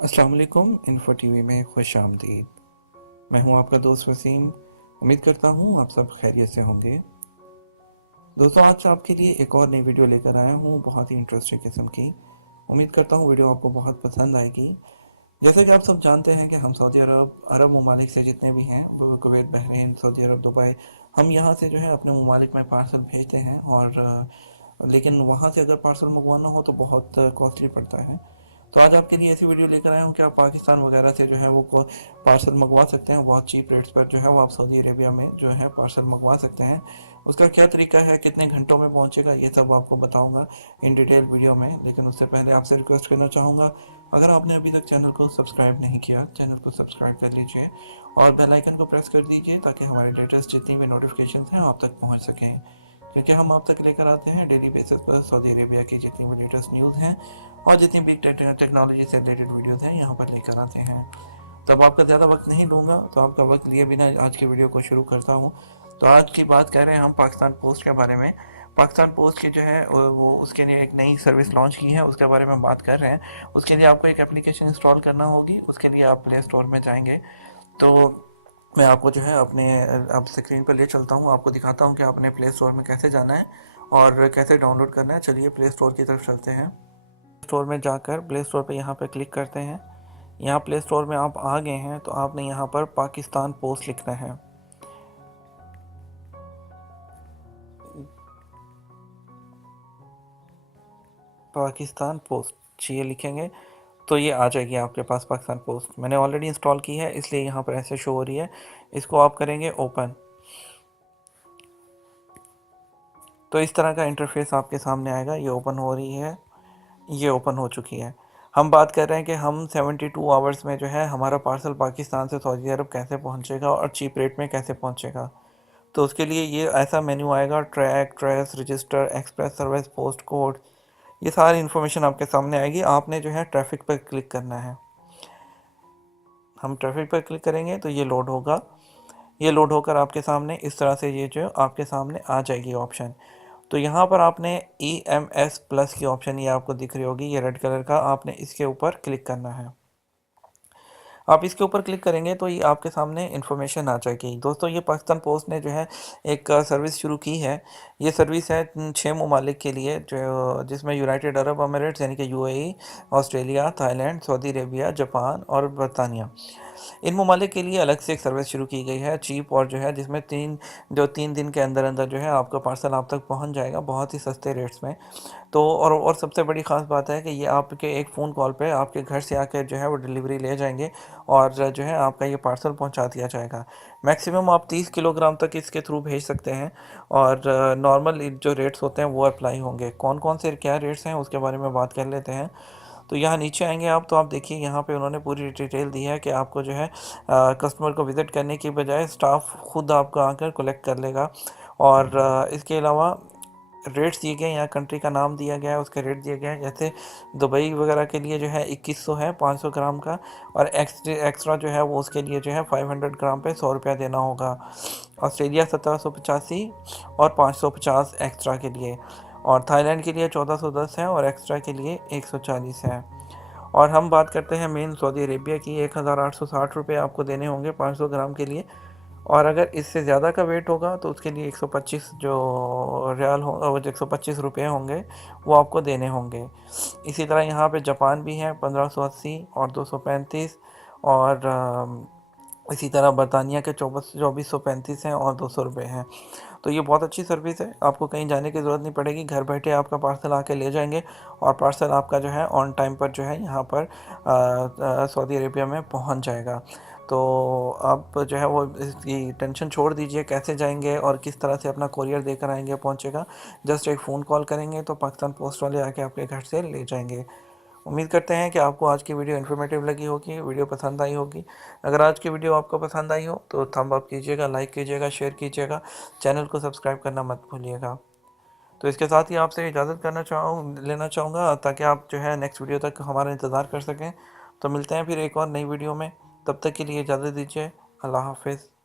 अस्सलाम वालेकुम। Info TV में खुश आमदीद। मैं हूं आपका दोस्त वसीम। उम्मीद करता हूं आप सब खैरियत से होंगे। दोस्तों, आज आपके लिए एक और नई वीडियो लेकर आया हूं, बहुत ही इंटरेस्टिंग किस्म की। उम्मीद करता हूं वीडियो आपको बहुत पसंद आएगी। जैसा कि आप सब जानते हैं कि हम सऊदी अरब अरब ममालिक से जितने भी हैं, कुवैत, बहरीन, सऊदी अरब, दुबई, हम यहाँ से जो है अपने ममालिक में पार्सल भेजते हैं। और लेकिन वहाँ से अगर पार्सल मंगवाना हो तो बहुत कॉस्टली पड़ता है। तो आज आपके लिए ऐसी वीडियो लेकर आया हूँ कि आप पाकिस्तान वगैरह से जो है वो पार्सल मंगवा सकते हैं। बहुत चीप रेट्स पर जो है वो आप सऊदी अरेबिया में जो है पार्सल मंगवा सकते हैं। उसका क्या तरीका है, कितने घंटों में पहुंचेगा, ये सब आपको बताऊंगा इन डिटेल वीडियो में। लेकिन उससे पहले आपसे रिक्वेस्ट करना चाहूँगा, अगर आपने अभी तक चैनल को सब्सक्राइब नहीं किया, चैनल को सब्सक्राइब कर लीजिए और बेल आइकन को प्रेस कर दीजिए ताकि हमारे लेटेस्ट जितनी भी नोटिफिकेशन हैं आप तक पहुँच सकें। क्योंकि हम आप तक लेकर आते हैं डेली बेसिस पर सऊदी अरेबिया की जितनी भी लेटेस्ट न्यूज़ हैं और जितनी भी टेक्नोलॉजी से रिलेटेड वीडियोज़ हैं यहाँ पर लेकर आते हैं। तो अब आपका ज़्यादा वक्त नहीं लूँगा, तो आपका वक्त लिए बिना आज की वीडियो को शुरू करता हूँ। तो आज की बात कर रहे हैं हम पाकिस्तान पोस्ट के बारे में। पाकिस्तान पोस्ट की जो है वो उसके लिए एक नई सर्विस लॉन्च की है, उसके बारे में बात कर रहे हैं। उसके लिए आपको एक एप्लीकेशन इंस्टॉल करना होगी। उसके लिए आप प्ले स्टोर में जाएंगे। तो मैं आपको जो है अपने अब स्क्रीन पर ले चलता हूँ, आपको दिखाता हूँ कि आपने प्ले स्टोर में कैसे जाना है और कैसे डाउनलोड करना है। चलिए प्ले स्टोर की तरफ चलते हैं। स्टोर में जाकर प्ले स्टोर पे यहाँ पे क्लिक करते हैं। यहाँ प्ले स्टोर में आप आ गए हैं तो आपने यहाँ पर पाकिस्तान पोस्ट लिखना है। पाकिस्तान पोस्ट ये लिखेंगे तो ये आ जाएगी आपके पास पाकिस्तान पोस्ट। मैंने ऑलरेडी इंस्टॉल की है इसलिए यहाँ पर ऐसे शो हो रही है। इसको आप करेंगे ओपन। तो इस तरह का इंटरफेस आपके सामने आएगा। ये ओपन हो रही है, ये ओपन हो चुकी है। हम बात कर रहे हैं कि हम 72 आवर्स में जो है हमारा पार्सल पाकिस्तान से सऊदी अरब कैसे पहुंचेगा और चीप रेट में कैसे पहुंचेगा। तो उसके लिए ये ऐसा मेन्यू आएगा, track, trace, register, express service, post code, ये सारी इन्फॉर्मेशन आपके सामने आएगी। आपने जो है ट्रैफिक पर क्लिक करना है। हम ट्रैफिक पर क्लिक करेंगे तो ये लोड होगा। ये लोड होकर आपके सामने इस तरह से ये जो आपके सामने आ जाएगी ऑप्शन। तो यहाँ पर आपने EMS प्लस की ऑप्शन ये आपको दिख रही होगी, ये रेड कलर का, आपने इसके ऊपर क्लिक करना है। आप इसके ऊपर क्लिक करेंगे तो ये आपके सामने इन्फॉर्मेशन आ जाएगी। दोस्तों, ये पाकिस्तान पोस्ट ने जो है एक सर्विस शुरू की है। ये सर्विस है 6 ममालिक के लिए, जो जिसमें यूनाइटेड अरब अमीरात यानी कि UAE, Australia, Thailand, Saudi Arabia, Japan और बरतानिया। इन ममालिक के लिए अलग से एक सर्विस शुरू की गई है, चीप, और जो है जिसमें 3 दिन के अंदर अंदर जो है आपका पार्सल आप तक पहुंच जाएगा बहुत ही सस्ते रेट्स में। तो और सबसे बड़ी ख़ास बात है कि ये आपके एक फ़ोन कॉल पे आपके घर से आकर जो है वो डिलीवरी ले जाएंगे और जो है आपका ये पार्सल पहुंचा दिया जाएगा। मैक्सिमम आप 30 किलोग्राम तक इसके थ्रू भेज सकते हैं और नॉर्मल जो रेट्स होते हैं वो अप्लाई होंगे। कौन कौन से क्या रेट्स हैं उसके बारे में बात कर लेते हैं। तो यहाँ नीचे आएंगे आप तो आप देखिए यहाँ पे उन्होंने पूरी डिटेल दी है कि आपको जो है कस्टमर को विज़िट करने की बजाय स्टाफ खुद आपका आकर कलेक्ट कर लेगा। और इसके अलावा रेट्स दिए गए हैं, यहाँ कंट्री का नाम दिया गया है, उसके रेट दिए गए हैं। जैसे दुबई वगैरह के लिए जो है 2100 है 500 ग्राम का, और एक्स्ट्रा जो है वो उसके लिए जो है 500 ग्राम पे 100 रुपया देना होगा। ऑस्ट्रेलिया 1785 और 550 एक्स्ट्रा के लिए, और थाईलैंड के लिए 1410 है और एक्स्ट्रा के लिए 140 है। और हम बात करते हैं मेन सऊदी अरेबिया की, 1860 रुपये आपको देने होंगे 500 ग्राम के लिए। और अगर इससे ज़्यादा का वेट होगा तो उसके लिए 125 जो रियाल हो, वो 125 रुपये होंगे, वो आपको देने होंगे। इसी तरह यहाँ पे जापान भी है 1580 और 235, और इसी तरह बरतानिया के 2435 हैं और 200 रुपये हैं। तो ये बहुत अच्छी सर्विस है, आपको कहीं जाने की ज़रूरत नहीं पड़ेगी, घर बैठे आपका पार्सल आके ले जाएंगे और पार्सल आपका जो है ऑन टाइम पर जो है यहाँ पर सऊदी अरेबिया में पहुँच जाएगा। तो आप जो है वो इसकी टेंशन छोड़ दीजिए कैसे जाएंगे और किस तरह से अपना कोरियर देकर आएंगे पहुँचेगा। जस्ट एक फ़ोन कॉल करेंगे तो पाकिस्तान पोस्ट वाले आके आपके घर से ले जाएंगे। उम्मीद करते हैं कि आपको आज की वीडियो इन्फॉर्मेटिव लगी होगी, वीडियो पसंद आई होगी। अगर आज की वीडियो आपको पसंद आई हो तो थंब अप कीजिएगा, लाइक कीजिएगा, शेयर कीजिएगा, चैनल को सब्सक्राइब करना मत भूलिएगा। तो इसके साथ ही आपसे इजाज़त लेना चाहूँगा ताकि आप जो है नेक्स्ट वीडियो तक हमारा इंतज़ार कर सकें। तो मिलते हैं फिर एक और नई वीडियो में, तब तक के लिए इजाज़त दीजिए। अल्लाह हाफिज़।